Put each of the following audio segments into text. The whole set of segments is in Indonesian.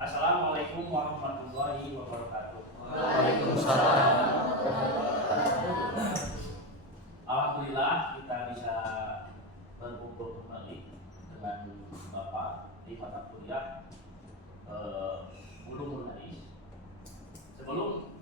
Assalamualaikum warahmatullahi wabarakatuh. Waalaikumsalam. Alhamdulillah kita bisa berkumpul kembali dengan Bapak di mata kuliah Ulumul Hadis. Sebelum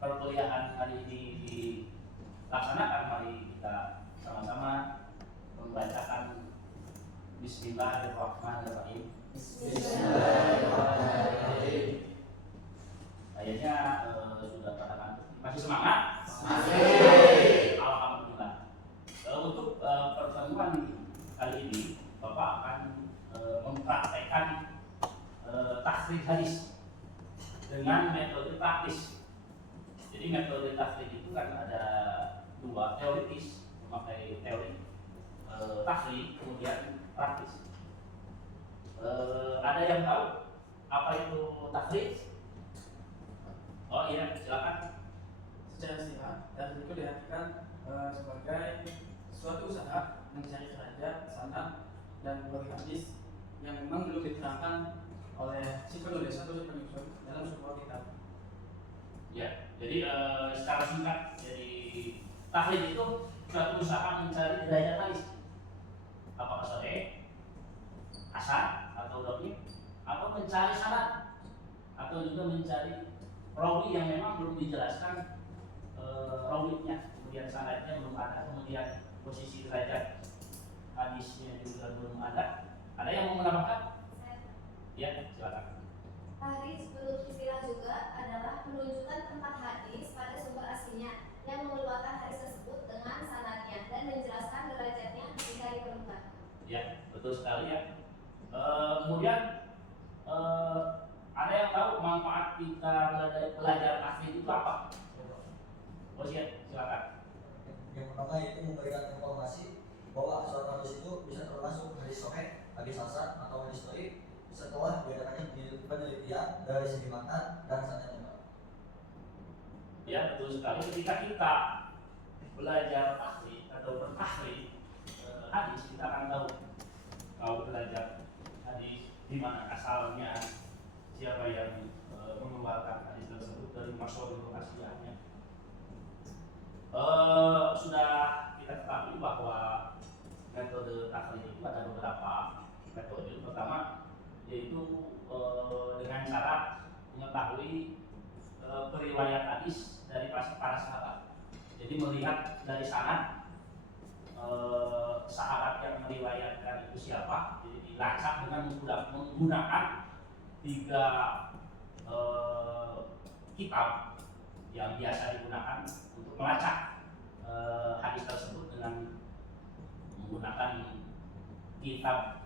perkuliahan hari ini dilaksanakan, mari kita sama-sama membacakan Bismillahirrahmanirrahim. Bismillahirrahmanirrahim. Kayaknya sudah pada masih semangat? Masih. Alhamdulillah. Untuk pertemuan kali ini, Bapak akan mempraktekkan takhrij hadis dengan metode praktis. Jadi metode takhrij itu kan ada dua, teoritis memakai teori takhrij, kemudian praktis. Ada yang tahu apa itu takhrij? Oh iya, silakan. Secara singkat, takhrij itu diartikan sebagai suatu usaha mencari derajat, sanad, dan buah hadis yang memang belum diterangkan oleh si penulis atau si penyusun dalam sebuah kitab. Ya, jadi secara singkat, jadi takhrij itu suatu usaha mencari derajat hadis. Apakah sahih, hasan atau dhaif, atau mencari sanad, atau juga mencari rawi yang memang belum dijelaskan rawinya, kemudian sanadnya belum ada, kemudian posisi derajat hadisnya juga belum ada. Ada yang mau menambahkan? Ya, silakan. Hadis menurut istilah juga adalah menunjukkan tempat hadis pada sumber aslinya yang mengeluarkan hadis tersebut dengan sanadnya dan menjelaskan derajatnya jika diperlukan. Ya, betul sekali ya. Kemudian ada yang tahu manfaat kita belajar takhrij itu apa? Oh silakan. Yang pertama yaitu memberikan informasi bahwa suatu hadis itu bisa termasuk hadis sahih, hadis hasan atau hadis dhaif setelah diadakannya penelitian dari segi matan dan sanadnya. Ya, betul sekali. Ketika kita belajar takhrij atau bertakhrij hadis, kita akan tahu kalau belajar hadis di mana asalnya, siapa yang mengeluarkan hadis tersebut dari masyhur asliahnya. Sudah kita ketahui bahwa metode takhrij itu ada beberapa metode. Pertama yaitu dengan cara mengetahui periwayat hadis dari para sahabat. Jadi melihat dari sanad sahabat yang meriwayatkan itu siapa. Jadi dilacak dengan menggunakan tiga kitab yang biasa digunakan untuk melacak hadis tersebut, dengan menggunakan kitab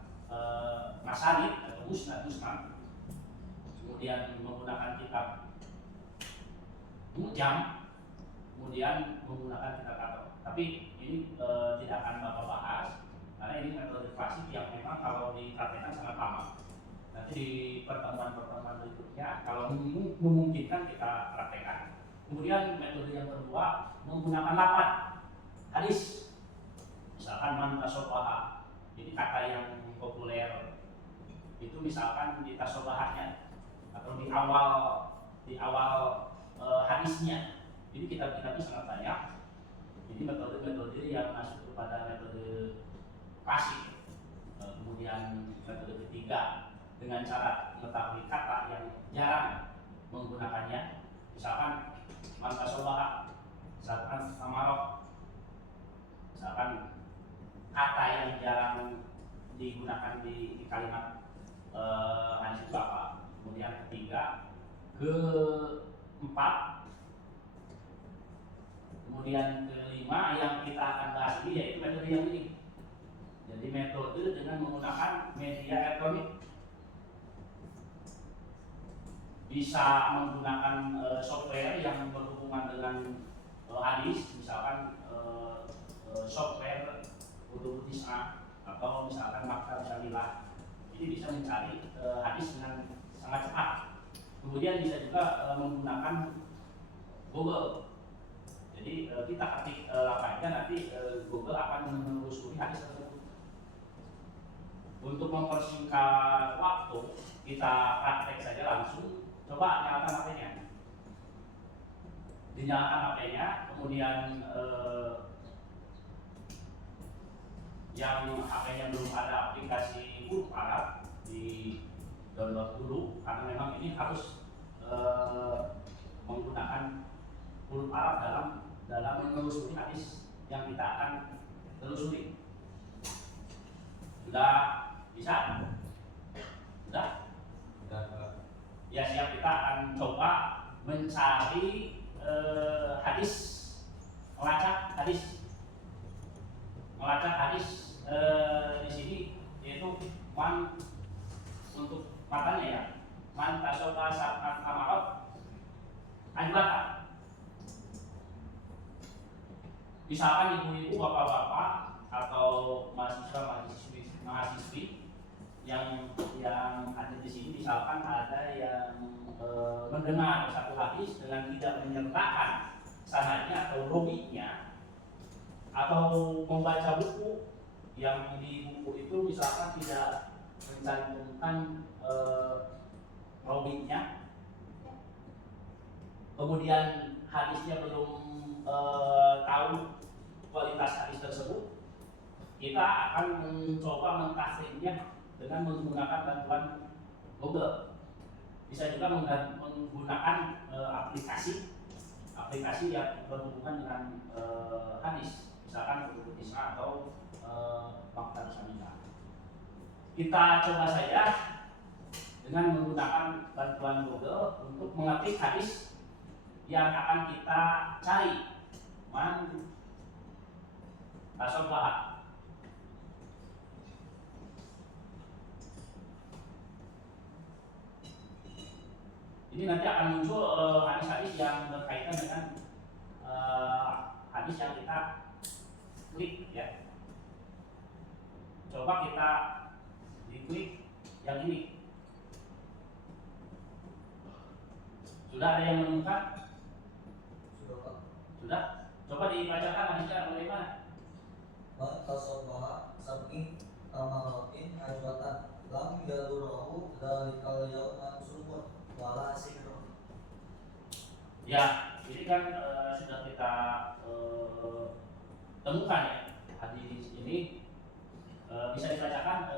masanid atau musnad, kemudian menggunakan kitab mujam, kemudian menggunakan kitab katalog. Tapi ini tidak akan Bapak bahas karena ini metode klasik yang memang kalau dipraktekkan sangat lama. Nanti di pertemuan-pertemuan berikutnya kalau memungkinkan kita praktekkan. Kemudian metode yang kedua menggunakan lafaz hadis. Misalkan man tasobbaha, jadi kata yang populer itu misalkan di tasobahahnya atau di awal hadisnya. Jadi kitab-kitabnya sangat banyak. Jadi metode-metode yang masuk kepada metode klasik. Kemudian metode ketiga dengan cara mengetahui kata yang jarang menggunakannya. Misalkan man tasobbaha, misalkan samarah, misalkan kata yang jarang digunakan di kalimat hadis itu apa. Kemudian keempat, kemudian kelima yang kita akan bahas ini yaitu metode yang ini. Jadi metode dengan menggunakan media elektronik. Bisa menggunakan software yang berhubungan dengan hadis, misalkan software untuk Tis'a atau misalkan Maktab Syamilah. Ini bisa mencari hadis dengan sangat cepat. Kemudian bisa juga menggunakan Google. Jadi kita ketik lafaznya, nanti Google akan menelusuri hadis tersebut. Untuk mempersingkat waktu, kita praktek saja langsung. Coba nyalakan HP-nya. Dinyalakan HP-nya, kemudian yang HP-nya belum ada aplikasi huruf Arab di download dulu, karena memang ini harus menggunakan huruf Arab dalam menelusuri hadis yang kita akan telusuri. Sudah bisa? Sudah? Ya siap, kita akan coba mencari hadis, melacak hadis di sini, yaitu untuk matanya ya, man tasoba saat amarot ajwata. Misalkan ibu-ibu, bapak-bapak atau mahasiswi yang ada di sini, misalkan ada yang mendengar satu hadis dengan tidak menyertakan sanadnya atau rawinya, atau membaca buku yang di buku itu misalkan tidak mencantumkan rawinya, kemudian hadisnya belum tahu kualitas hadis tersebut, kita akan mencoba mentahrirnya dengan menggunakan bantuan Google. Bisa juga menggunakan aplikasi yang berhubungan dengan hadis, misalkan Google Isra atau Maktab Samina. Kita coba saja dengan menggunakan bantuan Google untuk mengetik hadis yang akan kita cari. Man tasobah. Ini nanti akan muncul hadis-hadis yang berkaitan dengan hadis yang kita klik ya. Coba kita diklik yang ini. Sudah ada yang menemukan? Sudah Pak. Sudah? Coba dibacakan hadisnya bagaimana? Man tasobah sab'in amaratin ajwatan lam yadurrahu dalikal yawma sumun wala sikro. Ya, ini kan sudah kita temukan ya. Hadis ini bisa dibacakan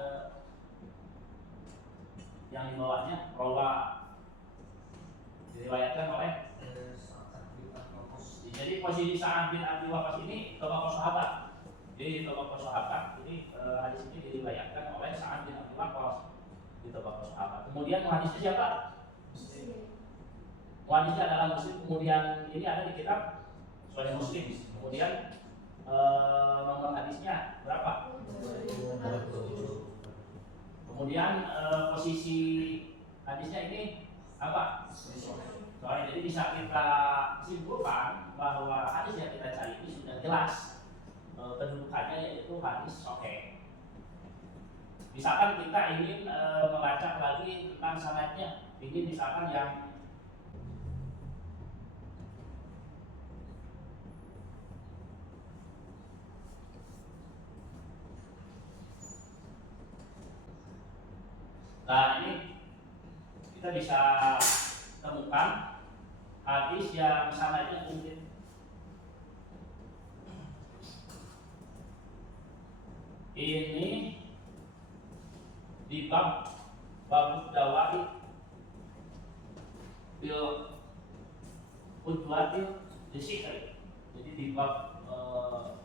yang di bawahnya, rawa diriwayatkan oleh. Jadi posisi Sa'ad bin Abi Waqqas ini tokoh sahabat. Jadi tokoh sahabat. Jadi hadis ini diriwayatkan oleh Sa'ad bin Abi Waqqas, di tokoh sahabat. Kemudian hadisnya siapa? Hadisnya adalah Muslim. Kemudian ini ada di kitab Sahih Muslim. Kemudian nomor hadisnya berapa? Kemudian posisi hadisnya ini apa? Soalnya jadi bisa kita simpulkan bahwa hadis yang kita cari ini sudah jelas kedudukannya, yaitu hadis sahih. Misalkan kita ingin melacak lagi tentang sanadnya, ingin misalkan yang nah ini kita bisa temukan hadis yang sanadnya mungkin ini di bab dawai bil udwatil disikri. Jadi di bab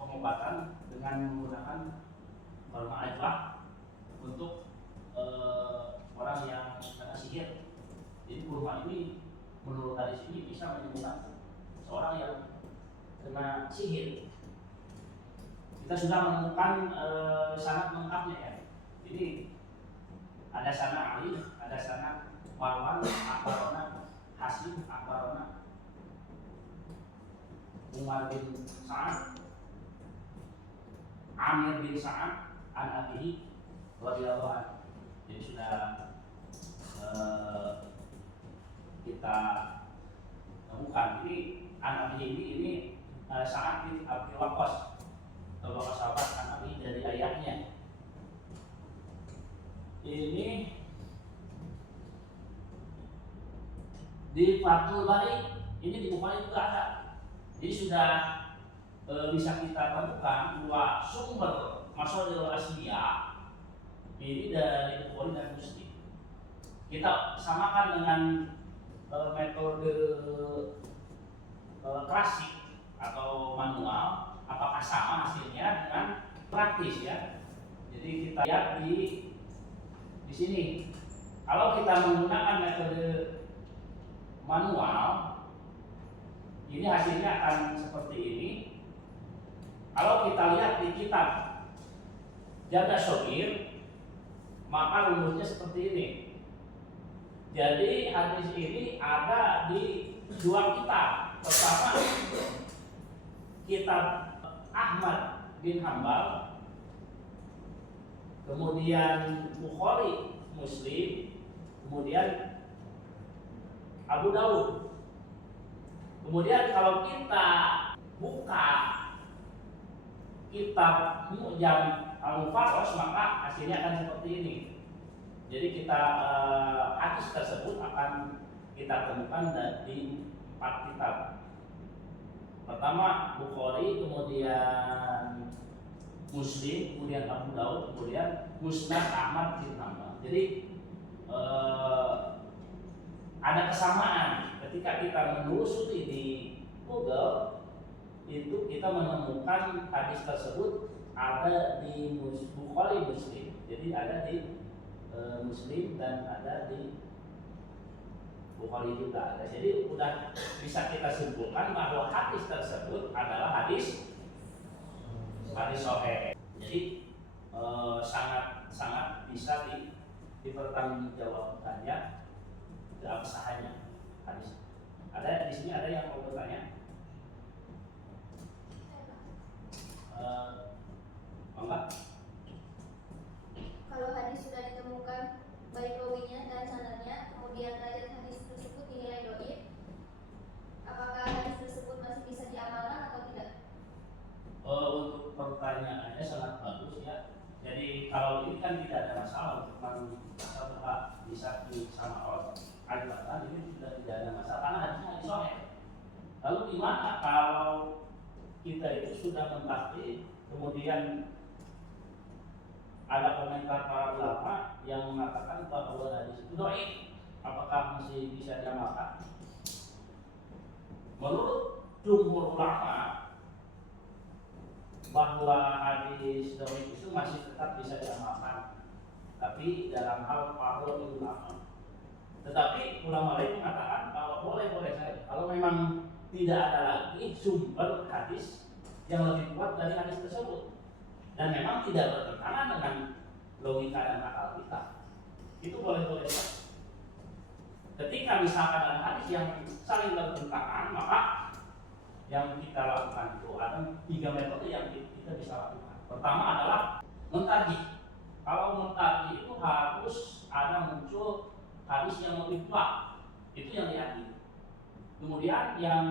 pengobatan dengan menggunakan kurma ajwa untuk orang yang kena sihir. Jadi kurma ini menurut hadis ini bisa menyembuhkan seorang yang kena sihir. Kita sudah menemukan sanad lengkapnya ya. Jadi ada sanad Ali, ada sanad Marwan, Akhbarona Hasim, Akhbarona Umar bin Sa'ad, Amir bin Sa'ad, an Abihi radhiyallahu anhu. Jadi sudah kita temukan. Jadi an Abihi ini Sa'ad bin Abi Waqqas, tokoh sahabat an Abihi dari ayahnya. Ini Di Fathul Bari ini di Bukhari juga ada. Jadi sudah bisa kita temukan dua sumber Mashadirul Asmiya ini dari Bukhari dan Muslim. Kita samakan dengan metode klasik atau manual, apakah sama hasilnya dengan praktis ya. Jadi kita lihat di sini. Kalau kita menggunakan metode manual, ini hasilnya akan seperti ini. Kalau kita lihat di kitab Jami' Shaghir, maka rumusnya seperti ini. Jadi hadis ini ada di dua kitab. Pertama, kitab Ahmad bin Hambal, kemudian Bukhari, Muslim, kemudian Abu Dawud. Kemudian kalau kita buka kitab Mu'jam Al-Mufarras, maka hasilnya akan seperti ini. Jadi kita hadis tersebut akan kita temukan di 4 kitab. Pertama Bukhari, kemudian Muslim, kemudian Abu Dawud, kemudian Musnad Ahmad bin Hanbal. Jadi ada kesamaan ketika kita menelusuri di Google, itu kita menemukan hadis tersebut ada di Bukhari, Muslim. Jadi ada di Muslim dan ada di Bukhari juga ada. Jadi sudah bisa kita simpulkan bahwa hadis tersebut adalah hadis sahih. Jadi sangat bisa dipertanggungjawabkannya keabsahannya hadis. Ada di sini ada yang mau bertanya? Enggak? Kalau hadis sudah ditemukan baik rawinya dan sanadnya, kemudian derajat hadis tersebut dinilai dhaif, apakah hadis tersebut masih bisa diamalkan atau tidak? Untuk pertanyaannya sangat bagus ya. Jadi kalau ini kan tidak ada masalah untuk bisa sama orang Al-Quran, ini sudah tidak ada masalah karena hadisnya hadis sahih. Lalu gimana kalau kita itu sudah mentakhir, kemudian ada komentar para ulama yang mengatakan bahwa hadis itu dhaif, apakah masih bisa diamalkan? Menurut jumhur ulama bahwa hadis dhaif itu masih tetap bisa diamalkan, tapi dalam hal fardhu ulama. Tetapi ulama lain mengatakan bahwa boleh-boleh saja kalau memang tidak ada lagi sumber hadis yang lebih kuat dari hadis tersebut dan memang tidak bertentangan dengan logika dan akal kita, itu boleh-boleh saja. Ketika misalkan ada hadis yang saling bertentangan, maka yang kita lakukan itu ada 3 metode yang kita bisa lakukan. Pertama adalah mentarjih. Kalau mentarjih itu harus ada muncul hadis yang lebih kuat, itu yang diyakini. Kemudian yang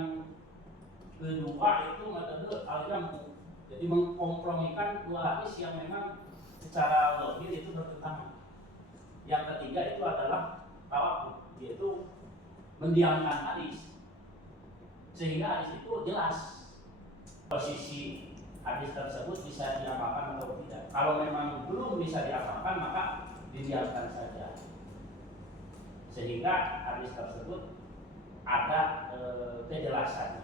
kedua itu metode al-jamu, jadi mengkompromikan 2 hadis yang memang secara logis itu bertentangan. Yang ketiga itu adalah tawakuf, yaitu mendiamkan hadis sehingga hadis itu jelas posisi hadis tersebut bisa diamalkan atau tidak. Kalau memang belum bisa diamalkan, maka didiamkan saja sehingga hadis tersebut ada kejelasannya.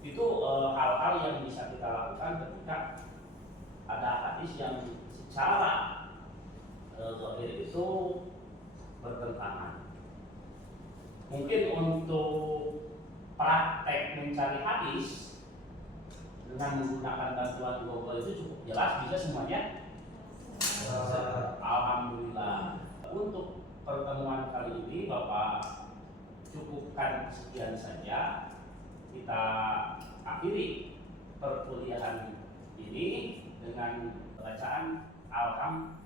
Itu hal-hal yang bisa kita lakukan ketika ada hadis yang secara zahir itu bertentangan. Mungkin untuk praktek mencari hadis dengan menggunakan bantuan Google itu cukup jelas, bisa semuanya. Alhamdulillah. Untuk pertemuan kali ini Bapak cukupkan sekian saja. Kita akhiri perkuliahan ini dengan bacaan Alhamdulillah.